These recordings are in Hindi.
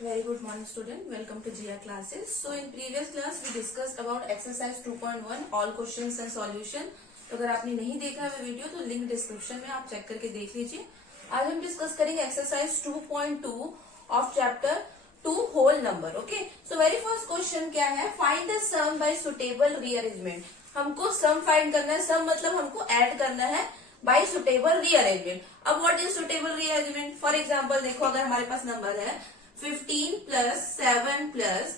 Very good morning student, welcome to GR classes. So in previous class we discussed about exercise 2.1 all questions and solution. तो अगर आपने नहीं देखा है वीडियो तो लिंक डिस्क्रिप्शन में आप चेक करके देख लीजिए. आज हम डिस्कस करेंगे exercise 2.2 of chapter 2 whole number. Okay, so very first question क्या है, find the sum by suitable rearrangement. हमको सम फाइंड करना है. सम मतलब हमको ऐड करना है बाय सुटेबल रीअरेंजमेंट. अब what is suitable rearrangement? For example देखो, अगर हमारे पास नंबर है 15 प्लस 7 प्लस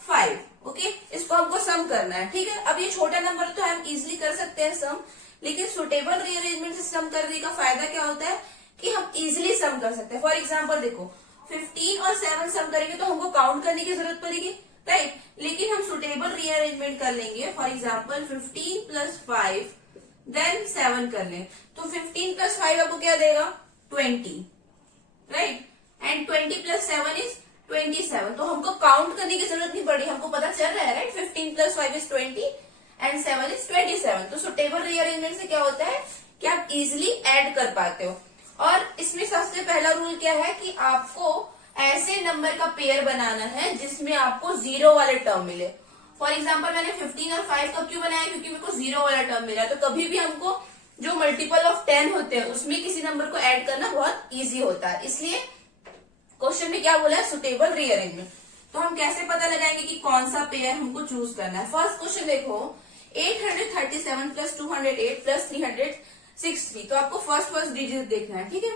5. ओके, इसको हमको सम करना है. ठीक है, अब ये छोटा नंबर तो हम इजिली कर सकते हैं सम, लेकिन सुटेबल रीअरेंजमेंट से सम करने का फायदा क्या होता है कि हम इजिली सम कर सकते हैं. फॉर एग्जाम्पल देखो, 15 और 7 सम करेंगे तो हमको काउंट करने की जरूरत पड़ेगी, राइट. लेकिन हम सुटेबल रीअरेंजमेंट कर लेंगे. फॉर एग्जाम्पल 15 प्लस 5 देन 7 कर लें तो 15 प्लस 5 आपको क्या देगा? 20, राइट. And 20 plus 7 is 27. तो हमको काउंट करने की जरूरत नहीं पड़ी, हमको पता चल रहा है, right. 15 plus 5 is 20 and 7 is 27. तो सुटेबल रीअरेंजमेंट से क्या होता है कि आप इजिली ऐड कर पाते हो. और इसमें सबसे पहला रूल क्या है कि आपको ऐसे नंबर का पेयर बनाना है जिसमें आपको जीरो वाले टर्म मिले. फॉर एग्जाम्पल मैंने 15 और 5 का क्यों बनाया? क्योंकि मेरे को जीरो वाला टर्म मिला. तो कभी भी हमको जो मल्टीपल ऑफ 10 होते हैं उसमें किसी नंबर को ऐड करना बहुत इजी होता है. इसलिए क्वेश्चन में क्या बोला है? Suitable rearrangement. तो हम कैसे पता लगाएंगे कि कौन सा पेयर हमको चूज करना है? फर्स्ट क्वेश्चन देखो, 837 प्लस 208 प्लस 363. तो आपको फर्स्ट डिजिट देखना है. ठीक है,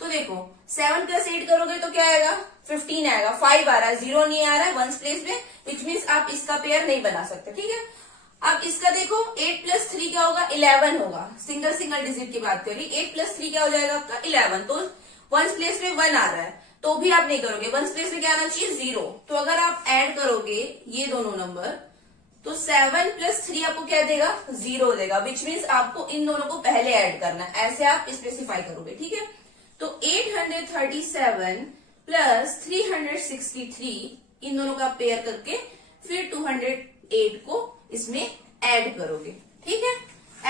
तो देखो 7 प्लस 8 करोगे तो क्या आएगा? 15 आएगा. 5 आ रहा है, 0 नहीं आ रहा है वंस प्लेस में, विच मीन्स आप इसका पेयर नहीं बना सकते. ठीक है, अब इसका देखो 8 प्लस 3 क्या होगा? 11 होगा. सिंगल डिजिट की बात करी. 8 प्लस 3 क्या हो जाएगा आपका? 11. तो वंस प्लेस में 1 आ रहा है तो भी आप नहीं करोगे. वंस प्लेस में क्या आना चाहिए? 0. तो अगर आप ऐड करोगे ये दोनों नंबर तो 7 प्लस 3 आपको क्या देगा? 0 देगा, विच मीन्स आपको इन दोनों को पहले ऐड करना है. ऐसे आप स्पेसिफाई करोगे. ठीक है, तो 837 प्लस 363 इन दोनों का पेयर करके फिर 208 को इसमें ऐड करोगे. ठीक है,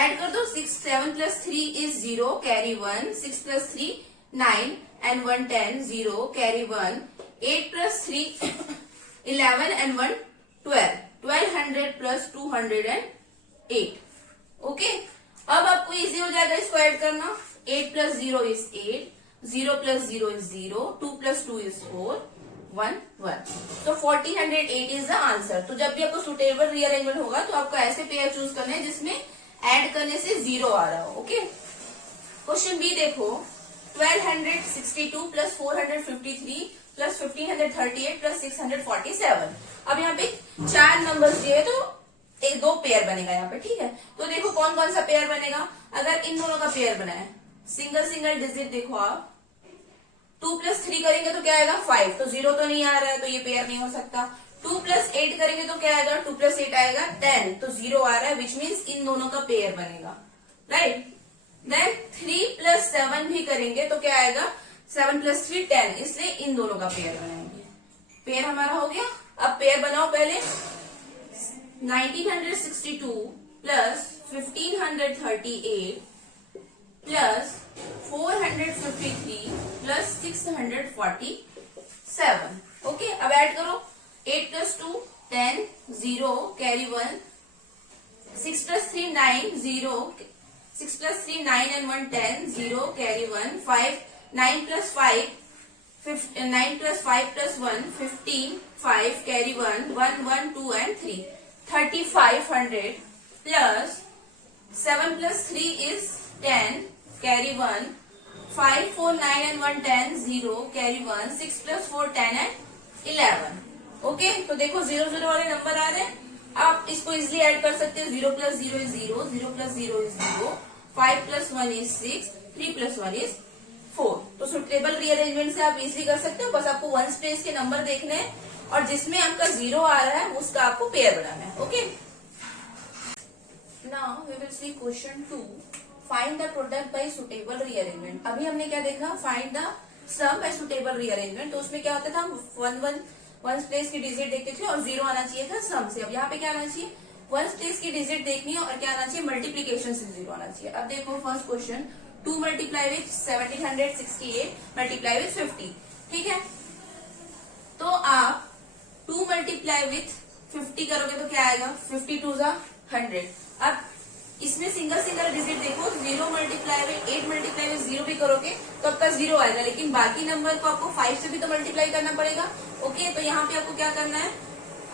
ऐड कर दो. 7 plus 3 is 0, carry 1. 6 plus 3 9 and 1 10, 0, carry 1. 8 plus 3 11 and 1 12. 1200 plus 208. Okay, अब आपको इजी हो जाएगा इसको ऐड करना. 8 plus 0 is 8, 0 plus 0 is 0, 2 plus 2 is 4, 1 1. तो 1408 is the answer. तो जब भी आपको सुटेबल रीअरेंजमेंट होगा तो आपको ऐसे पेयर चूज करने हैं जिसमें ऐड करने से 0 आ रहा हो. ओके, क्वेश्चन बी देखो, 1262 प्लस 453 प्लस 1538 प्लस 647. अब यहाँ पे 4 नंबर्स दिए तो एक 2 पेयर बनेगा यहाँ पे. ठीक है, तो देखो कौन कौन सा पेयर बनेगा. अगर इन दोनों का पेयर बना है सिंगल डिजिट, देखो आप 2 प्लस 3 करेंगे तो क्या आएगा? 5. तो 0 तो नहीं आ रहा है तो ये पेयर नहीं हो सकता. 2 प्लस 8 करेंगे तो क्या आएगा? 2 प्लस 8 आएगा 10. तो 0 आ रहा है, विच मीन्स इन दोनों का पेयर बनेगा, राइट. देन 3 प्लस 7 भी करेंगे तो क्या आएगा? 7 प्लस 3 10. इसलिए इन दोनों का पेयर बनाएंगे. पेयर हमारा हो गया. अब पेयर बनाओ पहले. 1962 प्लस 1538 प्लस 453 प्लस 647. ओके, अब ऐड करो. 8 plus 2 10, 0, carry 1. 6 plus 3 9, 0, 6 plus 3 9 and 1 10, 0, carry 1. 5 9 plus 5 9 plus 5 plus 1 15, 5 carry 1 1 1 2 and 3. 3500 plus 7 plus 3 is 10, carry 1. 5 4 9 and 1 10, 0, carry 1. 6 plus 4 10 and 11. Okay, तो देखो 0 0 वाले नंबर आ रहे हैं. आप इसको इजिली ऐड कर सकते हो. 0 plus 0 is 0, 0 plus 0 is 0, 5 plus 1 is 6, 3 plus 1 is 4. तो सुटेबल रीअरेंजमेंट से आप इजिली कर सकते हो. बस आपको वन स्पेस के नंबर देखने हैं और जिसमें आपका 0 आ रहा है उसका आपको पेयर बनाना है. Okay, now we will see question 2. Find the product by suitable rearrangement. अभी हमने क्या देखा? Find the sum by suitable rearrangement. तो उसमें क्या होता था? 1 प्लेस की डिजिट देखते थे और 0 आना चाहिए था सम से. अब यहाँ पे क्या आना चाहिए? 1 प्लेस की डिजिट देखनी है और क्या आना चाहिए? मल्टीप्लीकेशन से 0 आना चाहिए. अब देखो first question, 2 multiply with 1768 multiply with 50. ठीक है, तो आप 2 मल्टीप्लाई विथ 50 करोगे तो क्या आएगा, 52 जा 100। अब इसमें सिंगल सिंगल डिजिट देखो, 0 मल्टीप्लाई विथ 8 मल्टीप्लाई विथ 0 भी करोगे तो आपका 0 आएगा, लेकिन बाकी नंबर को आपको 5 से भी तो मल्टीप्लाई करना पड़ेगा। ओके, तो यहाँ पे आपको क्या करना है,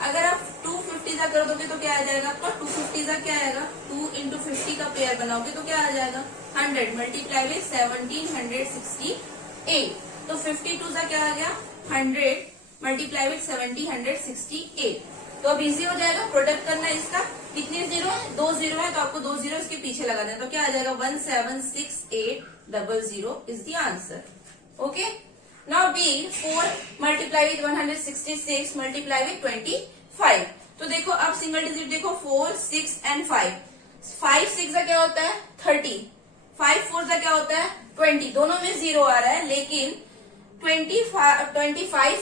अगर आप 250 जा कर दोगे तो क्या आ जाएगा आपका, 250 जा क्या आएगा, 2 इंटू 50 का पेयर बनाओगे तो क्या आ जाएगा 100 मल्टीप्लाई विथ 1768। तो 52 जा क्या आ गया 100 मल्टीप्लाई विथ 1768। तो अब इजी हो जाएगा, प्रोडक्ट करना है इसका। कितने जीरो है, 2 जीरो है, तो आपको 2 जीरो इसके पीछे लगा देना, तो क्या आ जाएगा 176800 is the answer. Okay, now B 4 multiply with 166 multiply with 25। तो देखो अब सिंगल डिजिट देखो, 4 6 एंड 5। 5 6 का क्या होता है 30, 5 4 का क्या होता है 20, दोनों में 0 आ रहा है, लेकिन 25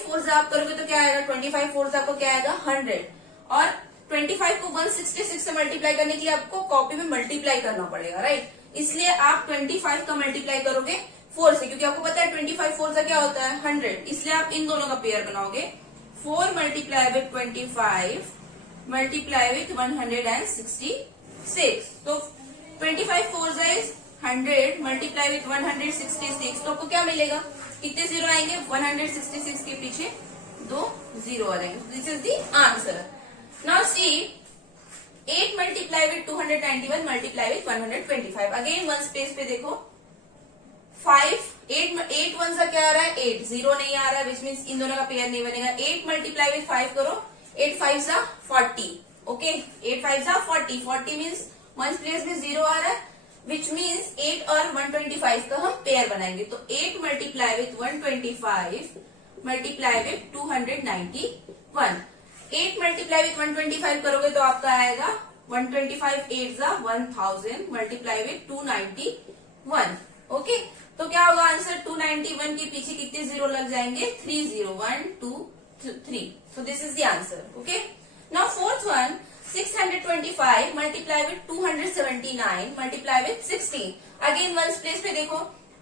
4 से आप करोगे तो क्या आएगा, 25 4 से आपको क्या आएगा 100, और 25 को 166 से मल्टीप्लाई करने के लिए आपको कॉपी में मल्टीप्लाई करना पड़ेगा, राइट। इसलिए आप 25 का मल्टीप्लाई करोगे 4 से, क्योंकि आपको पता है 25 4 से क्या होता है 100, इसलिए आप इन दोनों का पेयर बनाओगे। 4 मल्टीप्लाई विथ 25 मल्टीप्लाई विथ 166। तो 25 4 इज 100 मल्टीप्लाई विथ 166, तो आपको क्या मिलेगा, कितने जीरो आएंगे, 166 के पीछे 2 जीरो आ जाएंगे। This is the answer. Now see 8 multiply with 291 multiply with 125। Again one space पे देखो, 5 8 वन सा क्या आ रहा है 8, 0 नहीं आ रहा है, विच मीन्स इन दोनों का पेयर नहीं बनेगा। 8 मल्टीप्लाई विथ 5 करो, 8 5 सा 40। ओके, 8 5 सा 40, 40 मीन्स वन प्लेस में 0 आ रहा है, विच मीन्स 8 और 125 का हम पेयर बनाएंगे। तो 8 multiply with 125 multiply with 291। 8 multiply with 125 करोगे तो आपका आएगा 125 8 जा 1000 मल्टीप्लाई विथ 291। ओके, तो क्या होगा आंसर, 291 के पीछे कितने जीरो लग जाएंगे, 3 0, 1 2 3। सो this is the answer. Okay, now fourth one, 625 multiply with 279 multiply with 16। Again one place पे देखो,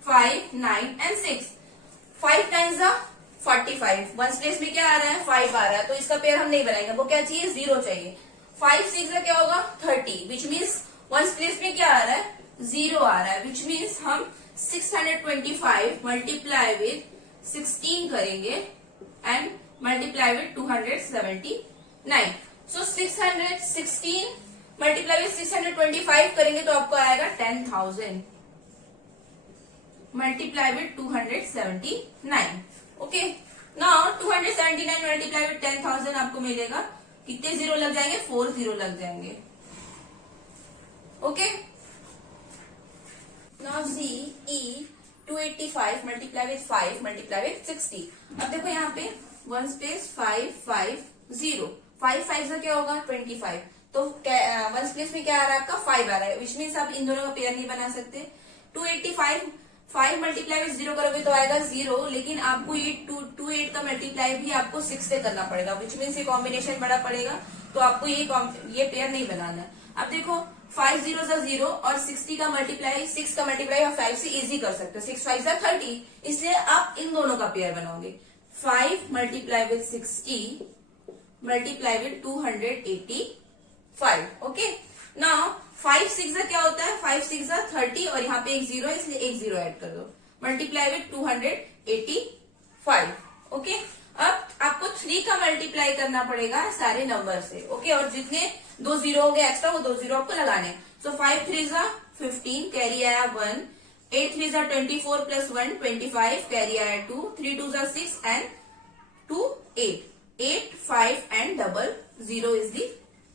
5 9 एंड 6। 5 टाइम्स 45, वन प्लेस में क्या आ रहा है 5 आ रहा है, तो इसका पेयर हम नहीं बनाएंगे, वो क्या चाहिए 0 चाहिए। 5 6 का क्या होगा 30, विच मीन्स वन प्लेस में क्या आ रहा है 0 आ रहा है, विच मीन्स हम 625 मल्टीप्लाई विथ 16 करेंगे and multiply with 279। So 616 multiply with 625 करेंगे तो आपको आएगा 10,000 multiply with 279। Okay, now 279 multiply with 10,000 आपको मिलेगा, कितने जीरो लग जाएंगे 4 जीरो लग जाएंगे। Okay, now C E 285 multiply with 5 multiply with 60। अब देखो यहाँ पे वन स्पेस 5 5 0, 5 5 का क्या होगा 25, तो वन प्लेस में क्या आ रहा है आपका 5 आ रहा है, विच मीन्स आप इन दोनों का पेयर नहीं बना सकते। 285 5 मल्टीप्लाई विथ 0 करोगे तो आएगा 0, लेकिन आपको ये 28 का मल्टीप्लाई भी आपको 6 से करना पड़ेगा, विच मीन्स ये कॉम्बिनेशन बड़ा पड़ेगा, तो आपको ये पेयर नहीं बनाना। अब देखो 5 0 0 और 60 का मल्टीप्लाई 6 का मल्टीप्लाई आप 5 से इजी कर सकते हो, 6 5 30, इसलिए आप इन दोनों का पेयर बनाओगे। 5 multiply with 60 multiply with 285। Okay, now 5 6 क्या होता है 5 6 30, और यहाँ पे एक 0 है इसलिए एक 0 ऐड कर दो, मल्टीप्लाई विथ 285। ओके, अब आपको 3 का मल्टीप्लाई करना पड़ेगा सारे नंबर से। ओके, और जितने 2 जीरो हो गए एक्स्ट्रा वो 2 जीरो आपको लगाने। सो 5 3 15, कैरी आया 1, 8 3 24 प्लस 1 25, कैरी आया 2, 3 2 6 and 2 8, 8 5 and 0 is the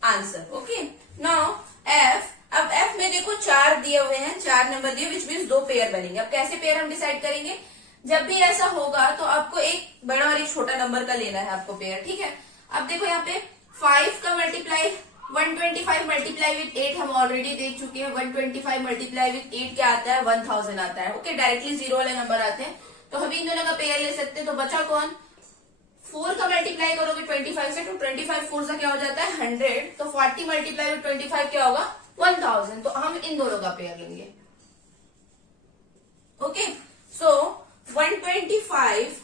answer. Okay, now F, अब एफ में देखो 4 दिए हुए हैं, 4 नंबर दिए, विच मीन्स 2 पेयर बनेंगे। अब कैसे पेयर हम डिसाइड करेंगे, जब भी ऐसा होगा तो आपको एक बड़ा और एक छोटा नंबर का लेना है आपको पेयर, ठीक है। अब देखो यहाँ पे 5 का मल्टीप्लाई 125 मल्टीप्लाई विथ 8 हम ऑलरेडी देख चुके हैं, 125 मल्टीप्लाई विथ 8 क्या आता है 1000 आता है। ओके, डायरेक्टली 0 वाले नंबर आते हैं, तो हम इन दोनों का पेयर ले सकते हैं। तो बचा कौन, 4 का मल्टीप्लाई करोगे 25 से, तो 25 4 से क्या हो जाता है 100, तो 40 मल्टीप्लाई विथ 25 क्या होगा 1000, तो हम इन दोनों का पेयर लेंगे। Okay, so 125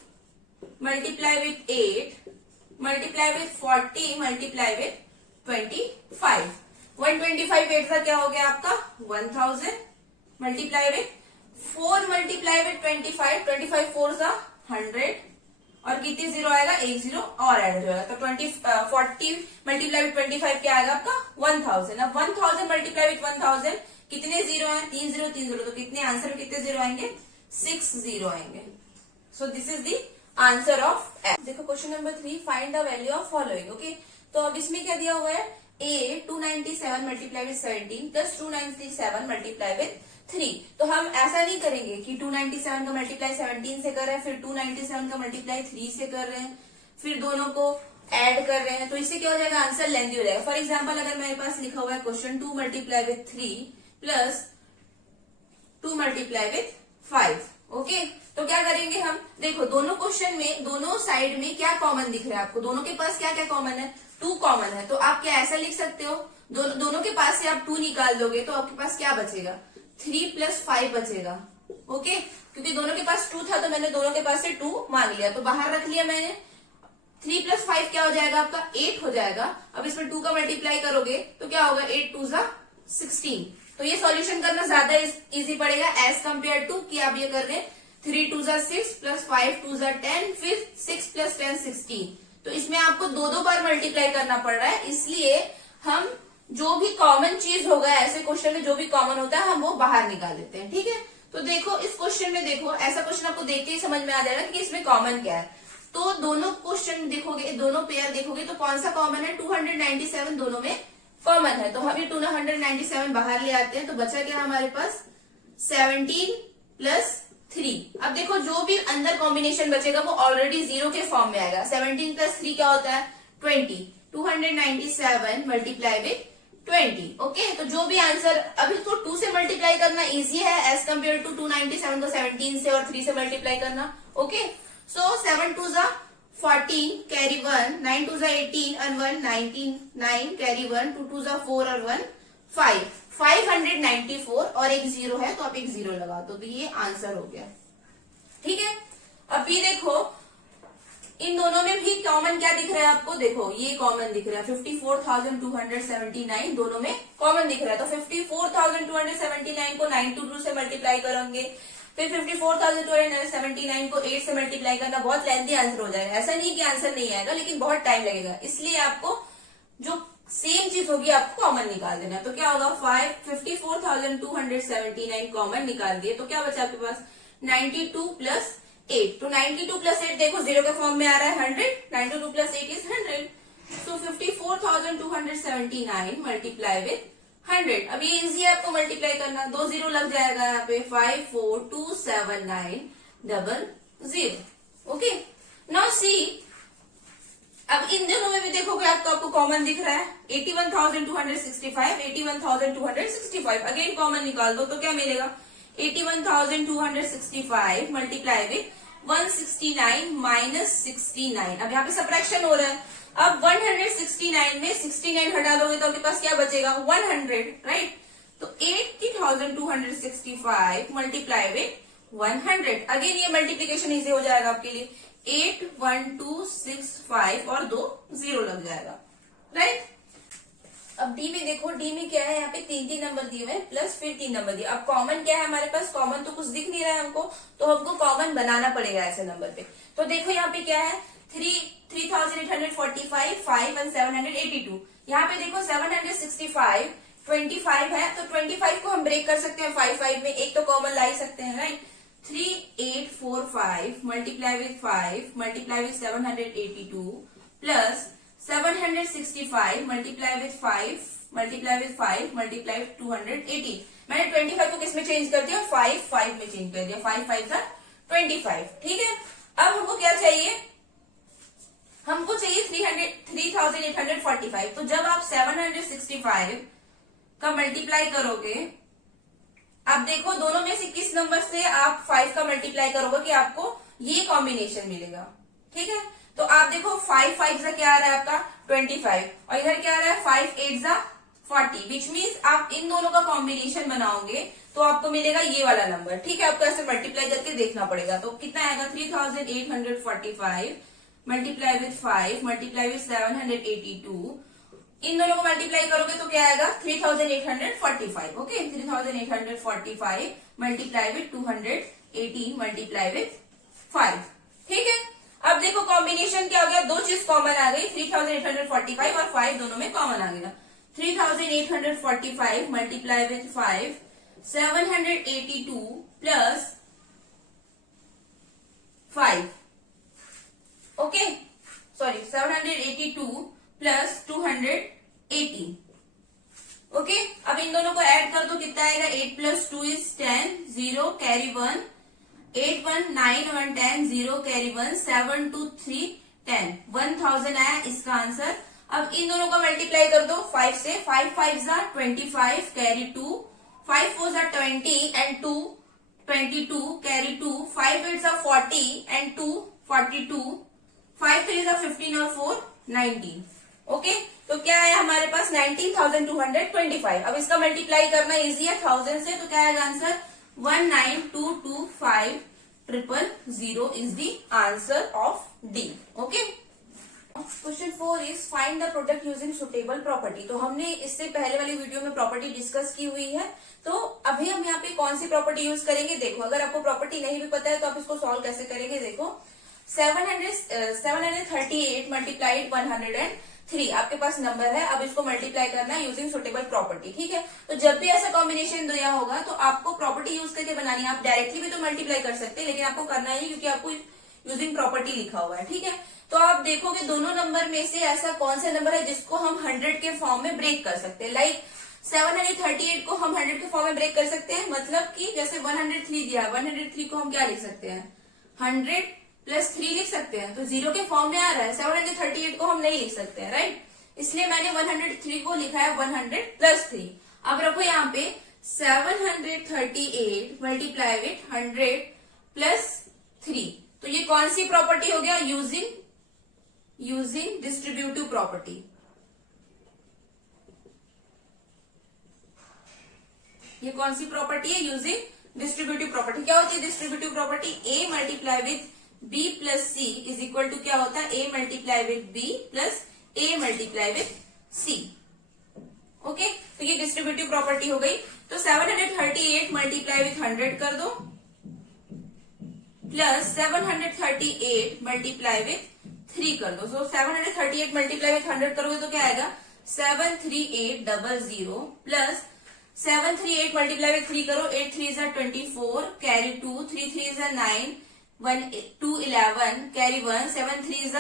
multiply with 8 multiply with 40 multiply with 25। 125 8 का क्या हो गया आपका 1000 मल्टीप्लाई विथ 4 मल्टीप्लाई विथ 25 25 4 सा 100 और कितनी जीरो आएगा एक जीरो और ऐड हो जाएगा तो 40 मल्टीप्लाई विथ 25 क्या आएगा आपका 1000। अब 1000 मल्टीप्लाई विथ 1000 कितने जीरो है 3 0 तो कितने आंसर में कितने जीरो आएंगे 6 जीरो आएंगे। So this is the answer of F. देखो question number 3 find the value of following. Okay तो अब इसमें क्या दिया हुआ है a 297 multiply with 17 plus 297 multiply with 3। तो हम ऐसा नहीं करेंगे कि 297 का मल्टीप्लाई 17 से कर रहे हैं फिर 297 का मल्टीप्लाई 3 से कर रहे हैं फिर दोनों को ऐड कर रहे हैं तो इससे क्या हो जाएगा आंसर लेंथी हो जाएगा। फॉर एग्जाम्पल अगर मेरे पास लिखा हुआ है question 2 multiply with 3 plus 2 multiply with 5। Okay तो क्या करेंगे हम देखो दोनों क्वेश्चन में दोनों साइड में क्या कॉमन दिख रहा है आपको दोनों के पास क्या क्या कॉमन है 2 कॉमन है। तो आप क्या ऐसा लिख सकते हो दोनों के पास से आप 2 निकाल दोगे तो आपके पास क्या बचेगा 3 प्लस 5 बचेगा। ओके क्योंकि दोनों के पास 2 था तो मैंने दोनों के पास से 2 मान लिया तो बाहर रख लिया मैंने। 3 प्लस 5 क्या हो जाएगा आपका 8 हो जाएगा। अब इसमें 2 का मल्टीप्लाई करोगे तो क्या होगा 8 2 सा 16। तो ये सॉल्यूशन करना ज्यादा इजी पड़ेगा एज कम्पेयर टू कि आप ये कर रहे हैं 3 2 सा 6 प्लस 5 2 सा 10 फिर 6 प्लस 10 16। तो इसमें आपको दो बार मल्टीप्लाई करना पड़ रहा है इसलिए हम जो भी कॉमन चीज होगा ऐसे क्वेश्चन में जो भी कॉमन होता है हम वो बाहर निकाल देते हैं। ठीक है तो देखो इस क्वेश्चन में देखो ऐसा क्वेश्चन आपको देखते ही समझ में आ जाएगा कि इसमें कॉमन क्या है। तो दोनों क्वेश्चन देखोगे दोनों पेयर देखोगे तो कौन सा कॉमन है 297 दोनों में कॉमन है। तो हम ये 297 बाहर ले आते हैं तो बचा क्या हमारे पास 17 प्लस 3। अब देखो जो भी अंदर कॉम्बिनेशन बचेगा वो ऑलरेडी जीरो के फॉर्म में आएगा। 17 प्लस 3 क्या होता है 20 297 मल्टीप्लाई विथ 20। ओके तो जो भी आंसर अब इसको 2 से मल्टीप्लाई करना इजी है एज कम्पेयर टू 297 को 17 से और 3 से मल्टीप्लाई करना। ओके सो 7 2 जा 14 कैरी 1 9 2 जा 18 और 1 19 9 कैरी 1 2 2 जा 4 और 1 5 594 और एक जीरो है तो आप एक जीरो लगा दो तो ये आंसर हो गया। ठीक है अभी देखो इन दोनों में भी कॉमन क्या दिख रहा है आपको देखो ये कॉमन दिख रहा है 54,279 दोनों में कॉमन दिख रहा है। तो 54,279 को 9 से मल्टीप्लाई करेंगे फिर 54,279 को 8 से मल्टीप्लाई करना बहुत लेंथी आंसर हो जाएगा। ऐसा नहीं कि आंसर नहीं आएगा लेकिन बहुत टाइम लगेगा इसलिए आपको जो सेम चीज होगी आपको कॉमन निकाल देना। तो क्या होगा 54,279 कॉमन निकाल दिए तो क्या बचा आपके पास 92 प्लस 8। तो 92 प्लस 8 देखो जीरो के फॉर्म में आ रहा है 100 92 plus 8 is 100। So 54,279 multiply with 100। अब ये इजी है आपको मल्टीप्लाई करना 2 जीरो लग जाएगा यहाँ पे 5427900। ओके नाउ सी अब इन दोनों में भी देखोगे आपको कॉमन दिख रहा है 81,265 81,265 अगेन कॉमन निकाल दो तो क्या मिलेगा 81,265 मल्टीप्लाई विथ 169 माइनस 69। अब यहाँ पे सबट्रैक्शन हो रहा है। अब 169 में 69 हटा दोगे तो आपके पास क्या बचेगा 100 राइट। तो 80,265 मल्टीप्लाई विथ 100 अगेन ये मल्टीप्लीकेशन इजी हो जाएगा आपके लिए 81265 और 2 जीरो लग जाएगा राइट। अब डी में देखो डी में क्या है यहाँ पे 3 नंबर दिए हुए प्लस फिर 3 नंबर दिए। अब कॉमन क्या है हमारे पास कॉमन तो कुछ दिख नहीं रहा है हमको तो हमको कॉमन बनाना पड़ेगा ऐसे नंबर पे। तो देखो यहाँ पे क्या है 3,845 5 and 782। यहाँ पे देखो 765 25 है तो 25 को हम ब्रेक कर सकते हैं 5 5 में एक तो कॉमन ला ही सकते हैं right. 3845 multiply with 5 multiply with 782 plus 765 multiply with 5 multiply with 5 multiply with 280। मैंने 25 को किस में चेंज कर दिया 5 5 में चेंज कर दिया 5 5 का 25। ठीक है अब हमको क्या चाहिए हमको चाहिए 3,845। तो जब आप 765 का मल्टीप्लाई करोगे अब देखो दोनों में से किस नंबर से आप 5 का मल्टीप्लाई करोगे कि आपको ये कॉम्बिनेशन मिलेगा। ठीक है तो आप देखो 5 5 का क्या आ रहा है आपका 25 और इधर क्या आ रहा है 5 8 जा 40 विच मीन्स आप इन दोनों का कॉम्बिनेशन बनाओगे तो आपको मिलेगा ये वाला नंबर। ठीक है, आपको ऐसे मल्टीप्लाई करके देखना पड़ेगा। तो कितना आएगा 3845 मल्टीप्लाई विथ 5 मल्टीप्लाई विथ 782, इन दोनों को मल्टीप्लाई करोगे तो क्या आएगा 3845। Okay, 3845 multiply with 218 multiply with 5। ठीक है, अब देखो कॉम्बिनेशन क्या हो गया, दो चीज कॉमन आ गई, 3845 और 5 दोनों में कॉमन आ गया। 3845 multiply with 5 782 plus 5। Okay, sorry 782 plus 218। Okay, अब इन दोनों को ऐड कर दो, कितना आएगा 8 प्लस 2 इज 10, 0 कैरी 1, 8 1 9 1 10, 0 कैरी 1, 7 2 3 10, 1000 आया इसका आंसर। अब इन दोनों को मल्टीप्लाई कर दो 5 से, 5 5 जा 25 कैरी 2, 5 4 जा 20 एंड 2 22 कैरी 2, 5 8 जा 40 एंड 2 42, 5 3 जा 15 और 4 19। ओके, तो क्या है हमारे पास 19,225। अब इसका मल्टीप्लाई करना इजी है 1000 से, तो क्या आएगा answer 19225000 is the answer of D. Okay, question 4 is find the product using suitable property. तो हमने इससे पहले वाली वीडियो में प्रॉपर्टी डिस्कस की हुई है, तो अभी हम यहाँ पे कौन सी प्रॉपर्टी यूज करेंगे देखो। अगर आपको प्रॉपर्टी नहीं भी पता है तो आप इसको सॉल्व कैसे करेंगे देखो। 738 मल्टीप्लाइड 103 आपके पास नंबर है, अब इसको मल्टीप्लाई करना है यूजिंग सुटेबल प्रॉपर्टी। ठीक है, तो जब भी ऐसा कॉम्बिनेशन दिया होगा तो आपको प्रॉपर्टी यूज करके बनानी है। आप डायरेक्टली भी तो मल्टीप्लाई कर सकते हैं, लेकिन आपको करना है क्योंकि आपको यूजिंग प्रॉपर्टी लिखा हुआ है। ठीक है, तो आप देखोगे दोनों नंबर में से ऐसा कौन सा नंबर है जिसको हम 100 के फॉर्म में ब्रेक कर सकते हैं। लाइक 738 को हम 100 के फॉर्म में ब्रेक कर सकते हैं, मतलब कि जैसे 103 दिया है, 103 को हम क्या लिख सकते हैं 100 प्लस 3 लिख सकते हैं, तो 0 के फॉर्म में आ रहा है। 738 को हम नहीं लिख सकते हैं, राइट, इसलिए मैंने 103 को लिखा है 100 प्लस 3। अब रखो यहाँ पे 738 मल्टीप्लाई विथ 100 प्लस 3, तो ये कौन सी प्रॉपर्टी हो गया, यूजिंग डिस्ट्रीब्यूटिव प्रॉपर्टी। ये कौन सी प्रॉपर्टी है, यूजिंग डिस्ट्रीब्यूटिव प्रॉपर्टी। क्या होती है distributive property, A multiply with B plus C is equal to क्या होता है, A multiply with B plus A multiply with C. Okay, तो ये डिस्ट्रीब्यूटिव प्रॉपर्टी हो गई। तो 738 मल्टीप्लाई विथ 100 कर दो प्लस 738 मल्टीप्लाई विथ 3 कर दो। सो 738 मल्टीप्लाई विथ 100 करोगे तो क्या आएगा 73800 प्लस 738 मल्टीप्लाई विथ 3 करो, 8 3 is 24 carry 2, 3 3 is 9, 1 2 11 carry 1, 7 3 is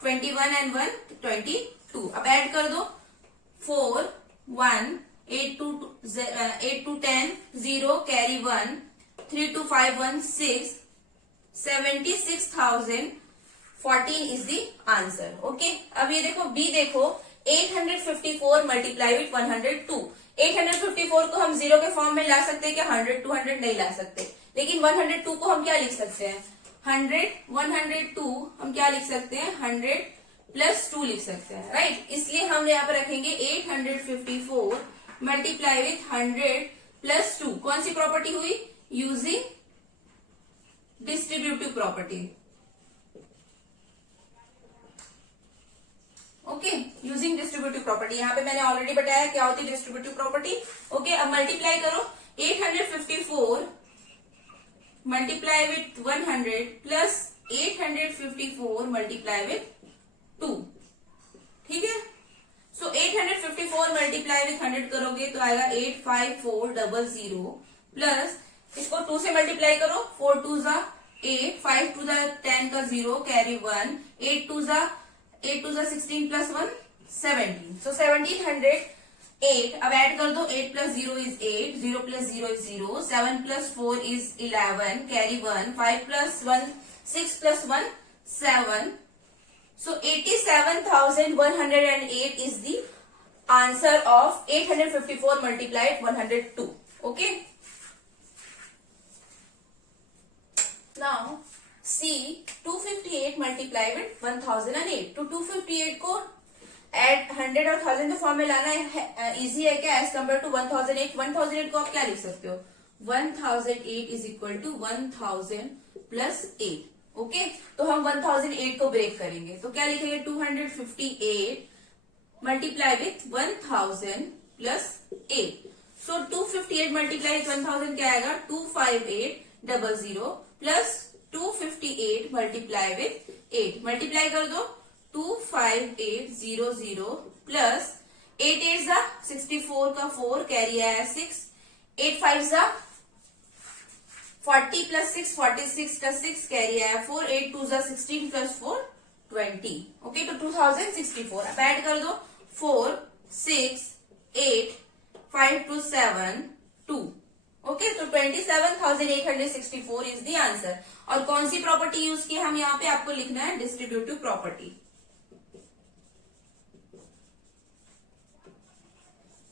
21 and 1 22। अब ऐड कर दो 4 1 8 2 10 0 carry 1, 3 2 5 1 6, 76,014 is the answer. Okay, अब ये देखो बी देखो 854 मल्टीप्लाई विथ 102। 854 को हम 0 के फॉर्म में ला सकते हैं क्या, 100 200 नहीं ला सकते, लेकिन 102 को हम क्या लिख सकते हैं 102 हम क्या लिख सकते हैं 100 प्लस 2 लिख सकते हैं, राइट। इसलिए हम यहाँ पर रखेंगे 854 मल्टीप्लाई विथ 100 प्लस 2। कौन सी प्रॉपर्टी हुई, using distributive property. Okay, using distributive property. यहाँ पे मैंने ऑलरेडी बताया क्या होती है डिस्ट्रीब्यूटिव प्रॉपर्टी। ओके, अब मल्टीप्लाई करो 854 multiply with 100 plus 854 multiply with 2। ठीक है, सो 854 मल्टीप्लाई विथ 100 करोगे तो आएगा 85400 प्लस इसको 2 से मल्टीप्लाई करो, 4 2 जा 8, 5 2 जा 10 का 0 कैरी 1, 8 2 जा 16 प्लस 1 17। सो 1708। अब ऐड कर दो 8 plus 0 is 8, 0 plus 0 is 0, 7 plus 4 is 11 carry 1, 5 plus 1 6 plus 1 7। So 87,108 is the answer of 854 multiplied 102। Okay, now C 258 multiply with 1008। तो 258 को एड 100 और 1000 के फॉर्म में लाना है इजी है क्या एज कम्पेयर टू 1008। 1008 को आप क्या लिख सकते हो 1008 is equal to 1000 plus 8. Okay, तो हम 1008 को ब्रेक करेंगे तो क्या लिखेंगे 258 multiply with 1000 plus 8. So 258 multiply with 1000 क्या आएगा 25800 प्लस 258 मल्टीप्लाई विथ 8. मल्टीप्लाई कर दो 25800 प्लस 8 8 जा 64 का 4 कैरी आया 6. 8 5 जा 40 प्लस 6 46 का 6 कैरी आया 4. 8 2 जा 16 प्लस 4 20. ओके, तो 2064. अब ऐड कर दो 4 6 8 5 2 7 2. ओके, तो 27,864 इज द आंसर. और कौन सी प्रॉपर्टी यूज की हम यहाँ पे आपको लिखना है distributive property.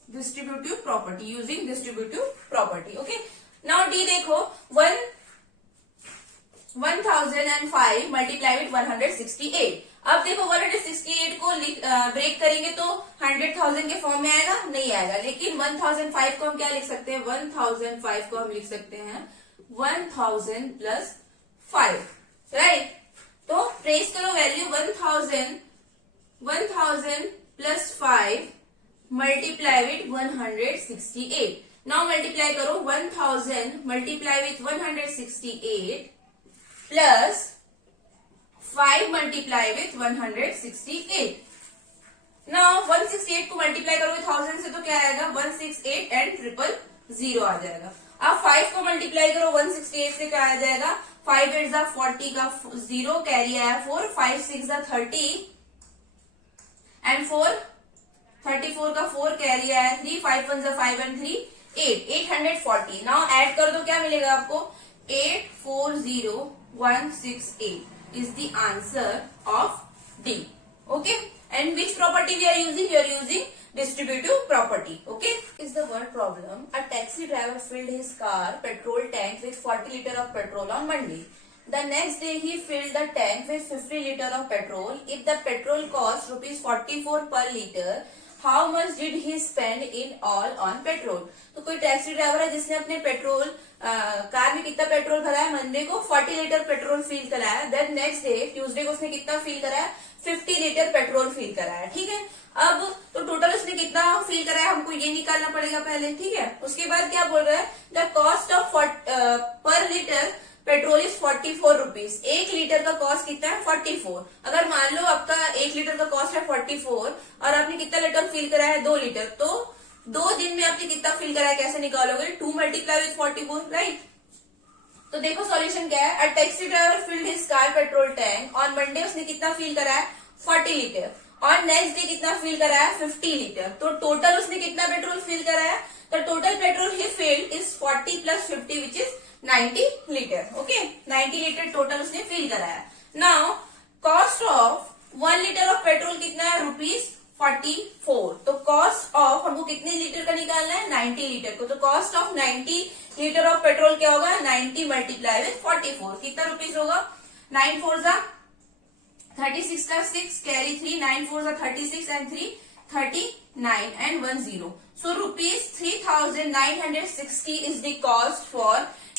Distributive property using distributive property. Okay, now D देखो 1005 मल्टीप्लाई विथ 168. अब देखो 168 को ब्रेक करेंगे तो 100,000 के फॉर्म में आएगा नहीं आएगा. लेकिन 1005 को हम क्या लिख सकते हैं 1005 को हम लिख सकते हैं 1000 प्लस 5. राइट, तो ट्रेस करो value 1000 plus 5 multiply with 168. Now multiply करो 1000 multiply with 168 plus 5 multiply with 168. Now 168 को मल्टीप्लाई करो विथ 1000 से तो क्या आएगा 168 एंड 000 आ जाएगा. अब 5 को मल्टीप्लाई करो 168 से क्या आ जाएगा 5 8 जा 40 का 0 कैरी आया 4. 5 6 जा 30 एंड 4 34 का 4 कैरी आया 3. 5 1 जा 5 एंड 3 8 840. नाउ ऐड कर दो क्या मिलेगा आपको 840168 is the answer of D. Okay, and which property we are using? We are using distributive property. Okay, is the word problem. A taxi driver filled his car petrol tank with 40 liter of petrol on Monday. The next day he filled the tank with 50 liter of petrol. If the petrol cost rupees 44 per liter, how much did he spend in all on petrol? तो कोई टैक्सी ड्राइवर है जिसने अपने पेट्रोल कार में कितना पेट्रोल भराया मंडे को 40 लीटर पेट्रोल फिल कराया. देन नेक्स्ट डे ट्यूसडे को उसने कितना फिल कराया 50 लीटर पेट्रोल फिल कराया. ठीक है, अब तो टोटल उसने कितना फिल कराया हमको ये निकालना पड़ेगा पहले. ठीक है, उसके बाद क्या बोल रहा है द कॉस्ट ऑफ पर litre petrol is 44 rupees. 1 litre का कॉस्ट कितना है 44. अगर मान लो आपका 1 लीटर का कॉस्ट है 44 और आपने कितना लीटर फिल कराया है 2 लीटर, तो 2 दिन में आपने कितना फिल कराया कैसे निकालोगे 2 मल्टीप्लाई विथ 44. राइट, तो देखो सॉल्यूशन क्या है. A taxi driver field his car petrol tank on Monday. उसने कितना फिल कराया 40 लीटर. और नेक्स्ट डे कितना फिल कराया 50 लीटर. तो टोटल उसने कितना पेट्रोल फिल कराया तो total petrol he field is 40 plus 50 which is 90 litre. Okay, 90 litre total उसने फिल कराया. Now cost of 1 litre of petrol कितना है ₹44. तो कॉस्ट ऑफ हमको कितने लीटर का निकालना है 90 लीटर को. तो cost of 90 litre of petrol क्या होगा 90 मल्टीप्लाई विथ 44 कितना रुपीज होगा 9 4 जा 36 का 6 कैरी 3 9 4 जा 36 and 3 39 and 10. So rupees 3,960 is the cost for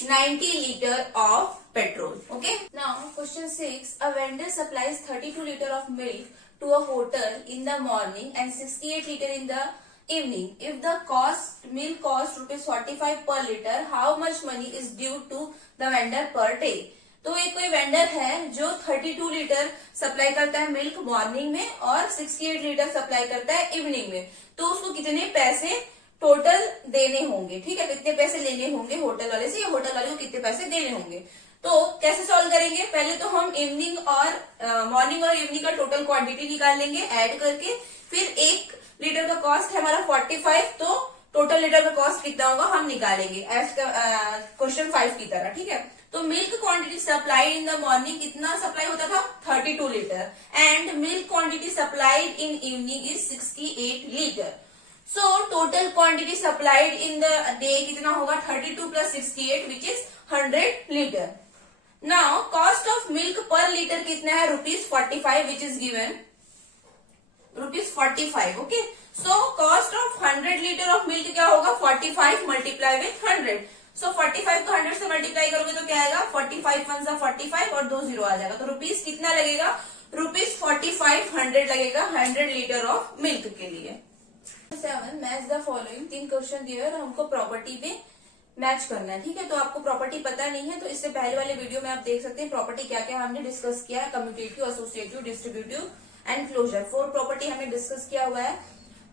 90 liter of petrol. Okay. Now question 6. A vendor supplies 32 liter of milk to a hotel in the morning and 68 liter in the evening. If the milk cost rupees 45 per liter, how much money is due to the vendor per day? तो एक कोई वेंडर है जो 32 लीटर सप्लाई करता है मिल्क मॉर्निंग में और 68 लीटर सप्लाई करता है इवनिंग में. तो उसको कितने पैसे टोटल देने होंगे. ठीक है, कितने पैसे लेने होंगे होटल वाले से या होटल वाले को कितने पैसे देने होंगे. तो कैसे सॉल्व करेंगे पहले तो हम इवनिंग और मॉर्निंग और इवनिंग का टोटल क्वांटिटी निकाल लेंगे ऐड करके. फिर 1 लीटर का कॉस्ट है हमारा 45 तो टोटल लीटर का कॉस्ट कितना होगा हम निकालेंगे एज क्वेश्चन 5 की तरह. ठीक है, तो milk quantity supplied in the morning कितना सप्लाई होता था 32 litre and milk quantity supplied in evening is 68 litre. So total quantity supplied in the day कितना होगा 32 plus 68 which is 100 litre. Now cost of milk पर लीटर कितना है ₹45 which is given ₹45. Okay, so cost of 100 litre of milk क्या होगा 45 मल्टीप्लाई विथ 100. सो 45 को 100 से मल्टीप्लाई करोगे तो क्या आएगा, 45 वन सा 45 और 2 जीरो आ जाएगा, तो रुपीज कितना लगेगा, रुपीज 4500 लगेगा 100 लीटर ऑफ मिल्क के लिए। 7 मैच द फॉलोइंग, 3 क्वेश्चन दिए और हमको प्रॉपर्टी में मैच करना है, ठीक है। तो आपको प्रॉपर्टी पता नहीं है तो इससे पहले वाले वीडियो में आप देख सकते हैं प्रॉपर्टी क्या क्या हमने डिस्कस किया है, commutative, associative, distributive and closure, 4 property हमने डिस्कस किया हुआ है।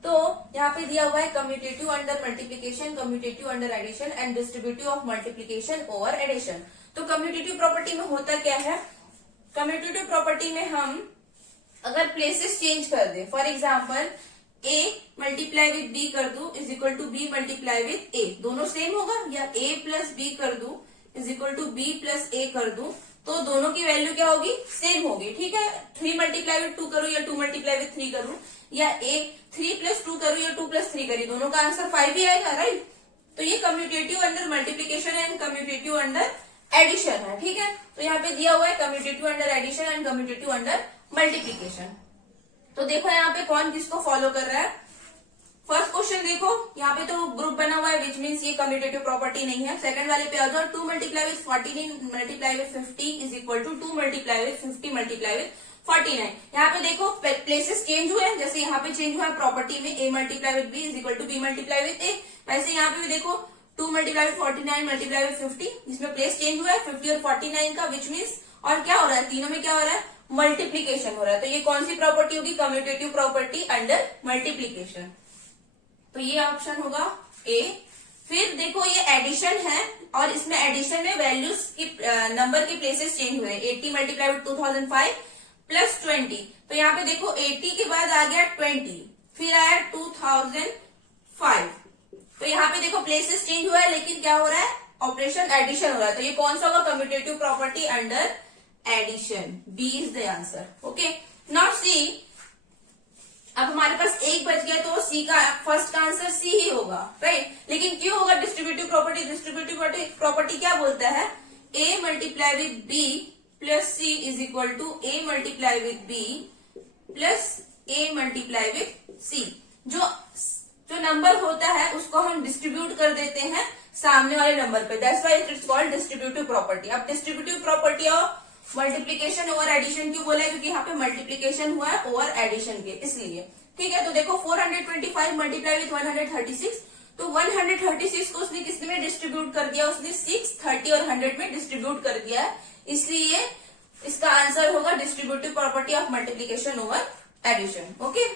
तो यहाँ पे दिया हुआ है commutative under multiplication, commutative under addition and distributive of multiplication over addition. तो कम्यूटेटिव प्रॉपर्टी में होता क्या है, कम्यूटेटिव प्रॉपर्टी में हम अगर प्लेसेस चेंज कर दे, for example a multiply with b कर दू is equal to b multiply with a, दोनों सेम होगा, या a प्लस b कर दू is equal to b plus a कर दू, तो दोनों की वैल्यू क्या होगी, सेम होगी, ठीक है। 3 मल्टीप्लाई विथ 2 करूँ या 2 मल्टीप्लाई विथ 3 करूँ, या 3 प्लस 2 करूँ या 2 प्लस 3 करूँ, दोनों का आंसर 5 ही आएगा, राइट। तो ये commutative under multiplication and commutative under addition है, ठीक है। तो यहाँ पे दिया हुआ है commutative under addition and commutative under multiplication. तो देखो यहाँ पे कौन किसको फॉलो कर रहा है। फर्स्ट क्वेश्चन देखो, यहाँ पे तो ग्रुप बना हुआ है विच मीन्स ये कम्यूटेटिव प्रॉपर्टी नहीं है। सेकंड वाले पे आ जाओ, 2 multiply with 49 multiply with 50 is equal to 2 multiply with 50 multiply with 49। यहाँ पे देखो प्लेसेस चेंज हुए हैं, जैसे यहाँ पे चेंज हुआ है प्रॉपर्टी में a multiply with b is equal to b multiply with a, वैसे यहाँ पे भी देखो 2 मल्टीप्लाई विथ 49 मल्टीप्लाई विथ 50, जिसमें प्लेस चेंज हुआ है 50 और 49 का, विच मीन्स और क्या हो रहा है, तीनों में क्या हो रहा है, मल्टीप्लीकेशन हो रहा है। तो ये कौन सी प्रॉपर्टी होगी, कम्यूटेटिव प्रॉपर्टी अंडर मल्टीप्लीकेशन। तो ये ऑप्शन होगा ए। फिर देखो ये एडिशन है और इसमें एडिशन में वैल्यूज की नंबर के प्लेसेस चेंज हुए, 80 मल्टीप्लाई विथ 2005 प्लस 20, तो यहाँ पे देखो 80 के बाद आ गया 20, फिर आया 2005, तो यहाँ पे देखो प्लेसेस चेंज हुआ है लेकिन क्या हो रहा है, ऑपरेशन एडिशन हो रहा है। तो ये कौन सा होगा, commutative property under addition, B is the answer, okay. Now C, अब हमारे पास एक बच गया तो सी का फर्स्ट का आंसर सी ही होगा, राइट। लेकिन क्यों होगा डिस्ट्रीब्यूटिव प्रॉपर्टी, डिस्ट्रीब्यूटिव प्रॉपर्टी क्या बोलता है, a multiply with b plus C is equal to a multiply with b plus a multiply with c. जो नंबर होता है उसको हम डिस्ट्रीब्यूट कर देते हैं सामने वाले नंबर पे, that's why it is called distributive property. अब distributive property of multiplication over addition क्यों बोला है, क्योंकि यहाँ पे मल्टीप्लीकेशन हुआ है ओवर एडिशन के, इसलिए, ठीक है। तो देखो 425 मल्टीप्लाई विथ 136, तो 136 को उसने किसने में डिस्ट्रीब्यूट कर दिया, उसने 6, 30 और 100 में डिस्ट्रीब्यूट कर दिया है, इसलिए इसका आंसर होगा distributive property of multiplication over addition, okay.